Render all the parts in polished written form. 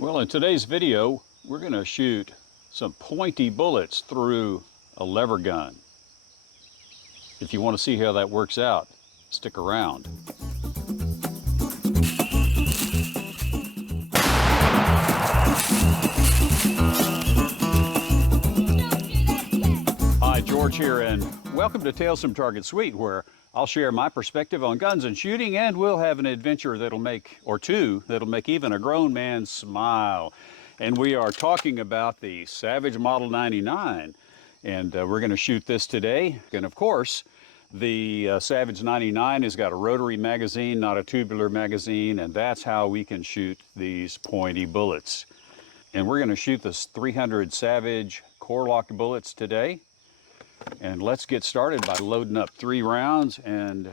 Well, in today's video, we're going to shoot some pointy bullets through a lever gun. If you want to see how that works out, stick around. Hi, George here, and welcome to Tales from Target Suite, where I'll share my perspective on guns and shooting, and we'll have an adventure that'll make, or two, that'll make even a grown man smile. And we are talking about the Savage Model 99, and we're going to shoot this today. And of course, the Savage 99 has got a rotary magazine, not a tubular magazine, and that's how we can shoot these pointy bullets. And we're going to shoot this 300 Savage core-locked bullets today. And let's get started by loading up 3 rounds and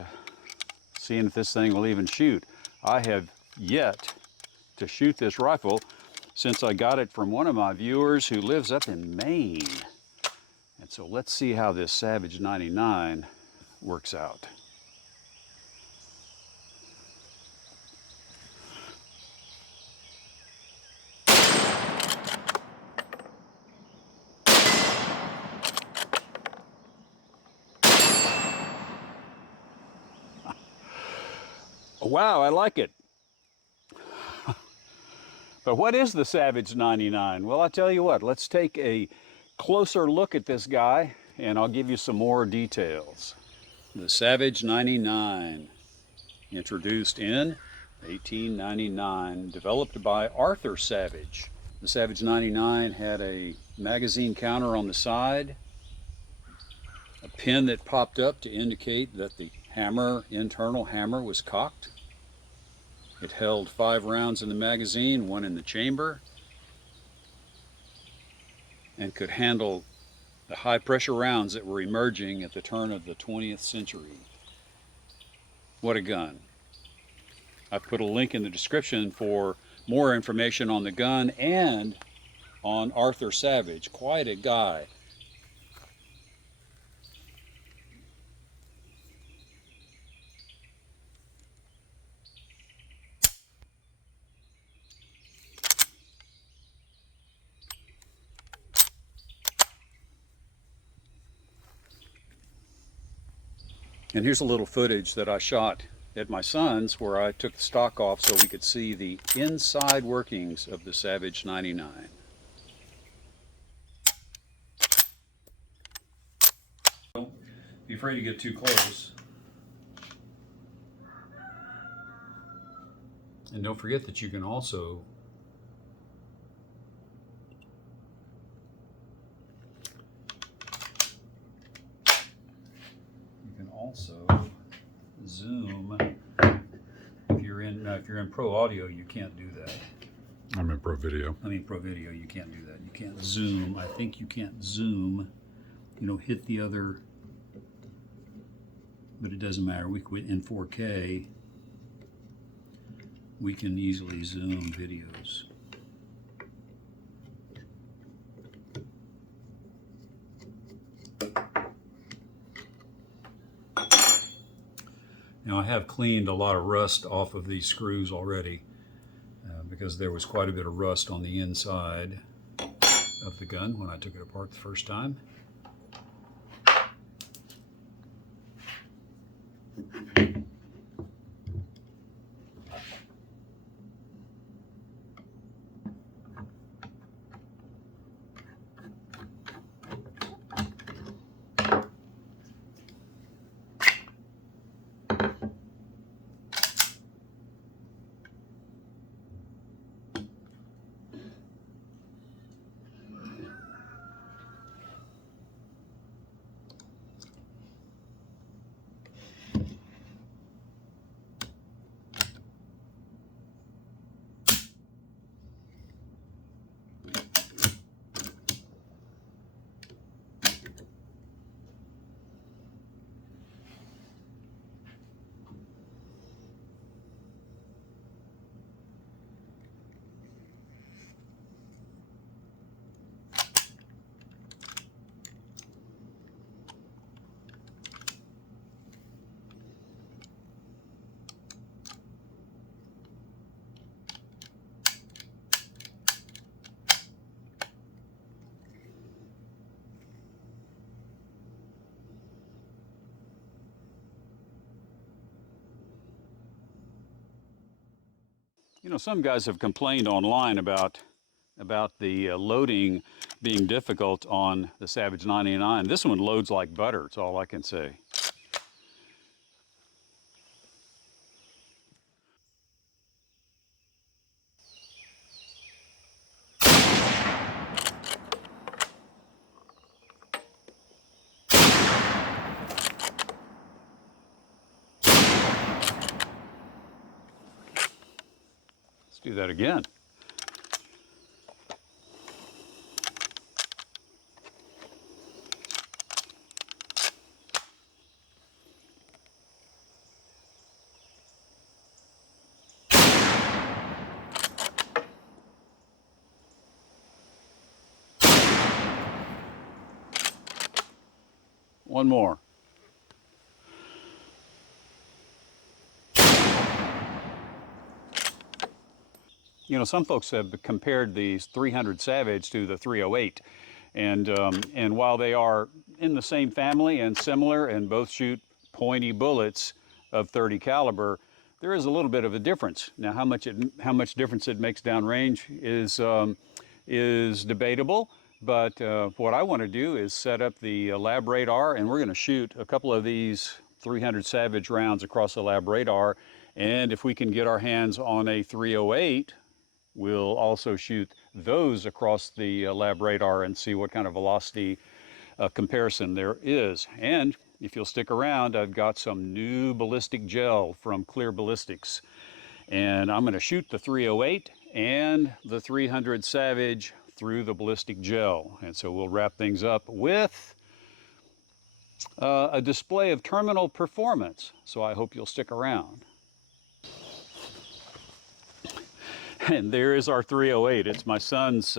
seeing if this thing will even shoot. I have yet to shoot this rifle since I got it from one of my viewers who lives up in Maine. And so let's see how this Savage 99 works out. Wow, I like it. But what is the Savage 99? Well, I'll tell you what, let's take a closer look at this guy and I'll give you some more details. The Savage 99, introduced in 1899, developed by Arthur Savage. The Savage 99 had a magazine counter on the side, a pin that popped up to indicate that the internal hammer was cocked. It held 5 rounds in the magazine, 1 in the chamber, and could handle the high pressure rounds that were emerging at the turn of the 20th century. What a gun. I put a link in the description for more information on the gun and on Arthur Savage. Quite a guy. And here's a little footage that I shot at my son's where I took the stock off so we could see the inside workings of the Savage 99. Don't be afraid to get too close. And don't forget that you can also zoom. If you're in Pro Audio, you can't do that. I'm in Pro Video. I mean Pro Video, you can't do that. You can't zoom. I think you can't zoom. Hit the other, but it doesn't matter. We could, in 4K, we can easily zoom videos. Now I have cleaned a lot of rust off of these screws already because there was quite a bit of rust on the inside of the gun when I took it apart the first time. You know, some guys have complained online about the loading being difficult on the Savage 99. This one loads like butter, it's all I can say. Let's do that again. One more. You know, some folks have compared the 300 Savage to the 308, and while they are in the same family and similar, and both shoot pointy bullets of 30 caliber, there is a little bit of a difference. Now, how much difference it makes downrange is debatable. But what I want to do is set up the lab radar, and we're going to shoot a couple of these 300 Savage rounds across the lab radar. And if we can get our hands on a 308, we'll also shoot those across the lab radar and see what kind of velocity comparison there is. And if you'll stick around, I've got some new ballistic gel from Clear Ballistics. And I'm going to shoot the 308 and the 300 Savage through the ballistic gel. And so we'll wrap things up with a display of terminal performance. So I hope you'll stick around. And there is our 308. It's my son's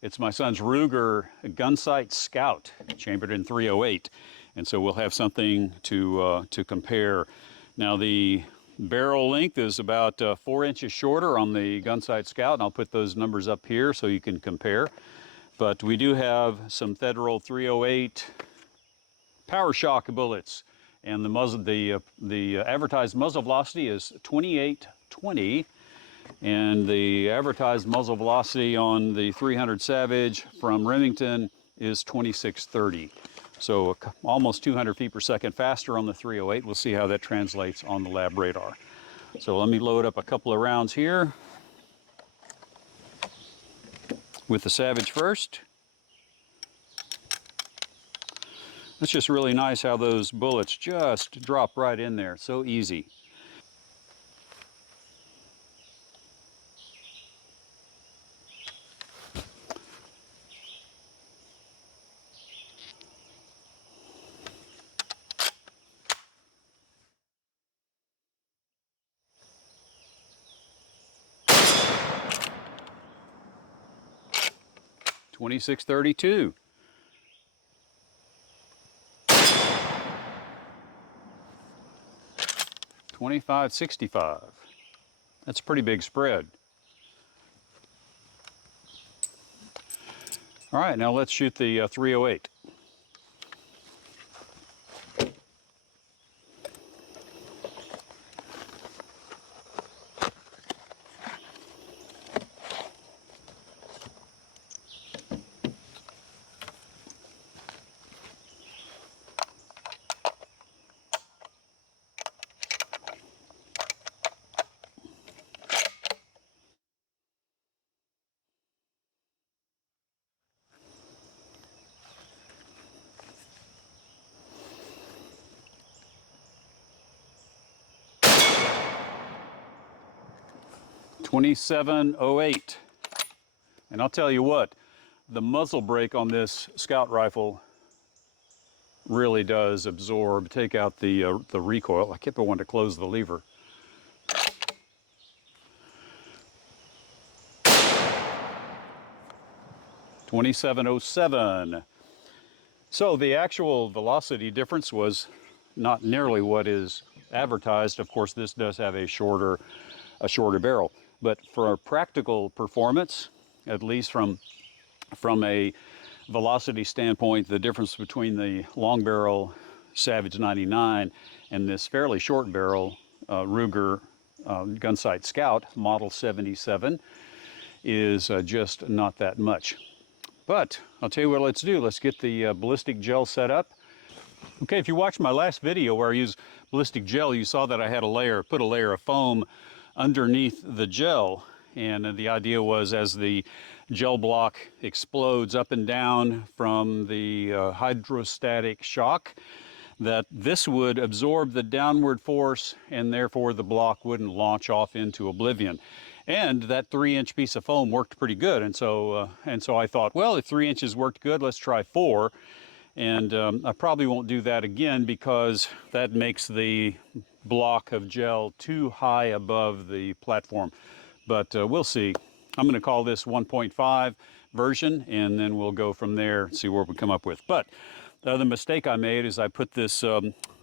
Ruger Gunsight Scout, chambered in 308. And so we'll have something to compare. Now the barrel length is about 4 inches shorter on the Gunsight Scout, and I'll put those numbers up here so you can compare. But we do have some Federal 308 power shock bullets, and the muzzle, the advertised muzzle velocity is 2820, and the advertised muzzle velocity on the 300 Savage from Remington is 2630. So almost 200 feet per second faster on the 308. We'll see how that translates on the lab radar. So let me load up a couple of rounds here with the Savage first. It's just really nice how those bullets just drop right in there, so easy. $26.32. $25.65. That's a pretty big spread. All right, now let's shoot the 308. $27.08. And I'll tell you what, the muzzle brake on this Scout rifle really does absorb, take out the recoil. I kept wanting to close the lever. $27.07. So the actual velocity difference was not nearly what is advertised. Of course, this does have a shorter barrel. But for practical performance, at least from a velocity standpoint, the difference between the long barrel Savage 99 and this fairly short barrel Ruger Gunsight Scout Model 77 is just not that much. But I'll tell you what let's do. Let's get the ballistic gel set up. Okay, if you watched my last video where I used ballistic gel, you saw that I had put a layer of foam underneath the gel. And the idea was as the gel block explodes up and down from the hydrostatic shock, that this would absorb the downward force and therefore the block wouldn't launch off into oblivion. And that 3-inch piece of foam worked pretty good. And so I thought, well, if 3 inches worked good, let's try 4. And I probably won't do that again because that makes the block of gel too high above the platform. But we'll see. I'm going to call this 1.5 version, and then we'll go from there and see what we come up with. But the other mistake I made is I put this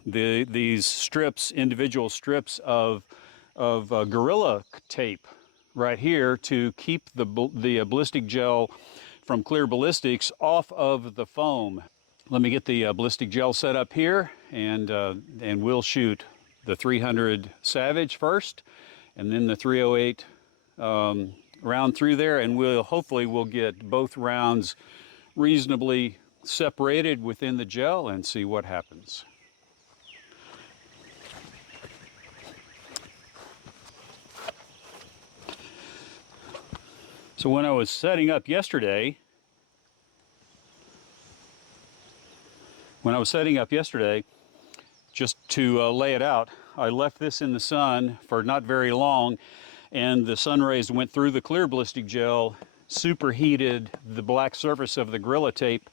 these strips, individual strips of Gorilla tape right here to keep the ballistic gel from clear ballistics off of the foam. Let me get the ballistic gel set up here, and we'll shoot the 300 Savage first, and then the 308 round through there, and hopefully we'll get both rounds reasonably separated within the gel and see what happens. So when I was setting up yesterday, just to lay it out, I left this in the sun for not very long, and the sun rays went through the clear ballistic gel, superheated the black surface of the Gorilla tape,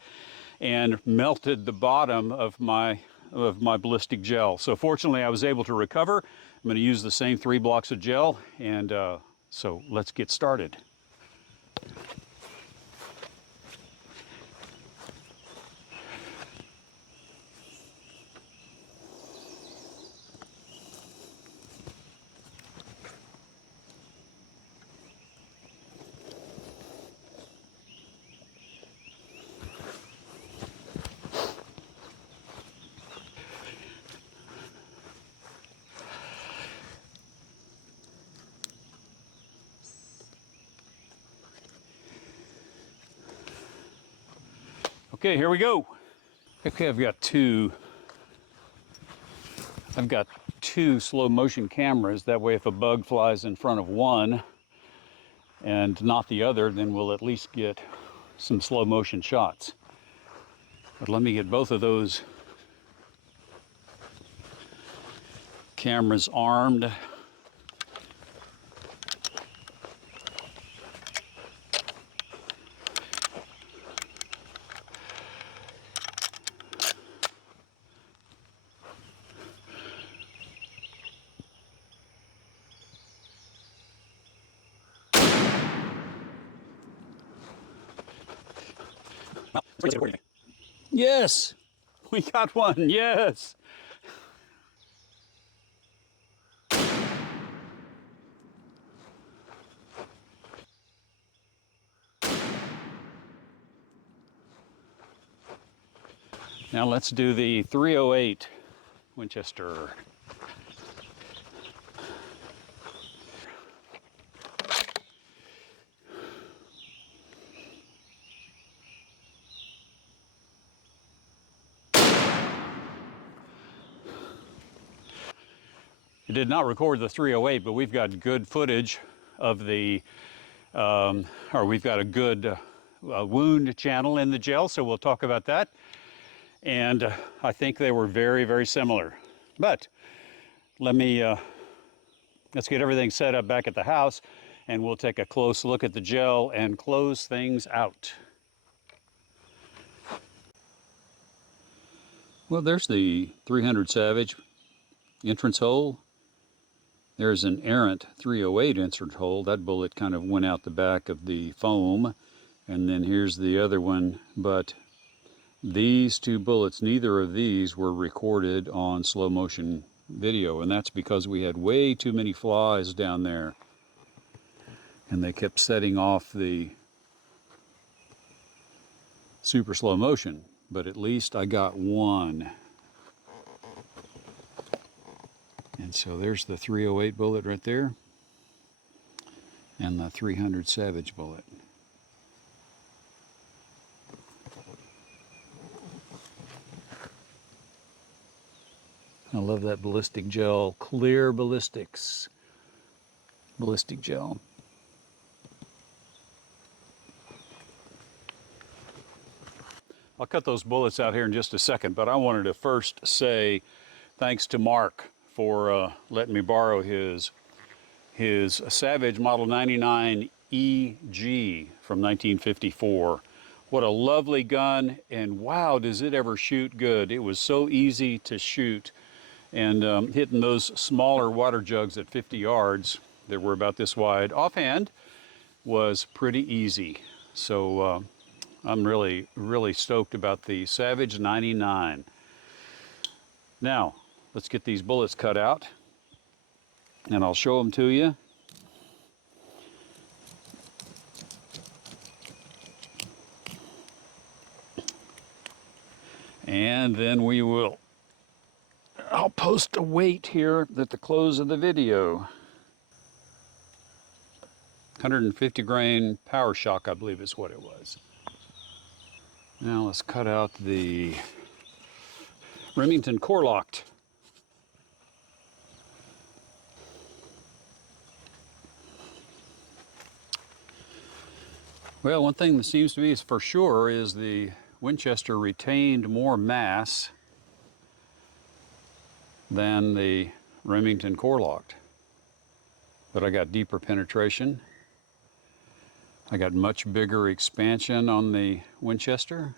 and melted the bottom of my ballistic gel. So fortunately I was able to recover. I'm going to use the same 3 blocks of gel, and so let's get started. Okay, here we go. Okay, I've got two slow motion cameras. That way if a bug flies in front of one and not the other, then we'll at least get some slow motion shots. But let me get both of those cameras armed. Yes, we got one, yes. Now let's do the 308 Winchester. It did not record the 308, but we've got good footage of the, or we've got a good wound channel in the gel, so we'll talk about that. And I think they were very, very similar. But let's get everything set up back at the house, and we'll take a close look at the gel and close things out. Well, there's the 300 Savage entrance hole. There's an errant 308 entrance hole. That bullet kind of went out the back of the foam. And then here's the other one. But these two bullets, neither of these were recorded on slow motion video. And that's because we had way too many flies down there. And they kept setting off the super slow motion. But at least I got one. And so there's the 308 bullet right there, and the 300 Savage bullet. I love that Ballistic Gel, clear ballistics. Ballistic Gel. I'll cut those bullets out here in just a second, but I wanted to first say thanks to Mark for letting me borrow his Savage Model 99 EG from 1954. What a lovely gun, and wow, does it ever shoot good. It was so easy to shoot, and hitting those smaller water jugs at 50 yards that were about this wide offhand was pretty easy. So I'm really, really stoked about the Savage 99. Now, let's get these bullets cut out, and I'll show them to you. And then I'll post a weight here at the close of the video. 150 grain Power Shock, I believe is what it was. Now let's cut out the Remington Core Locked. Well, one thing that seems to be for sure is the Winchester retained more mass than the Remington Core Locked. But I got deeper penetration. I got much bigger expansion on the Winchester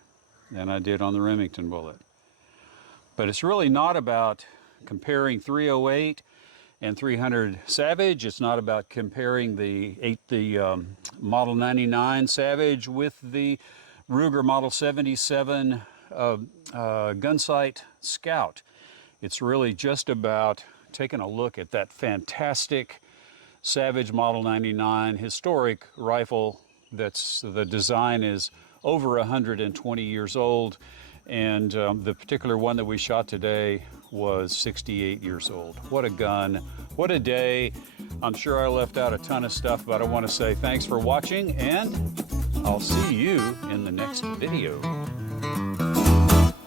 than I did on the Remington bullet. But it's really not about comparing 308 and 300 Savage. It's not about comparing the Model 99 Savage with the Ruger Model 77 Gunsight Scout. It's really just about taking a look at that fantastic Savage Model 99 historic rifle. That's the design is over 120 years old, and the particular one that we shot today was 68 years old. What a gun, what a day. I'm sure I left out a ton of stuff, but I want to say thanks for watching, and I'll see you in the next video.